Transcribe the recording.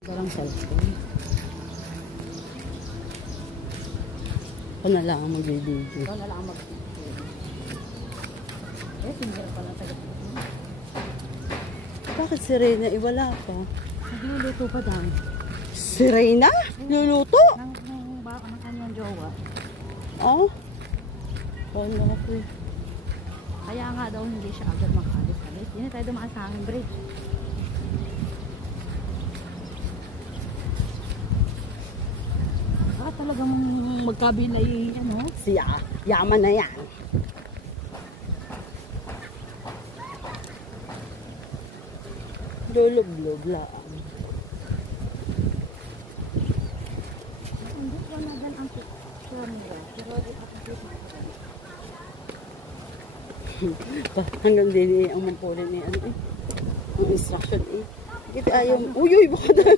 Parang cellphone. Ako na lang ang mag-video. Ikaw na lang ang mag-video. Eh, sinira pala tayo. Bakit si Reyna? Wala pa. Nagluluto pa daw. Si Reyna? Luluto? Ng kanyang jowa. Oh? Wala ko eh. Kaya nga daw hindi siya agad makalis-alis. Hindi na tayo dumaan sa hanging bridge. Talagang magkabilay, ano? Siya, yaman na yan. Lulog-log lang. Hindi ko na gan ang camera. Pero hanggang din ang mampulin ni ano eh. Ang instruction eh. Kita ayaw. Uy, baka na.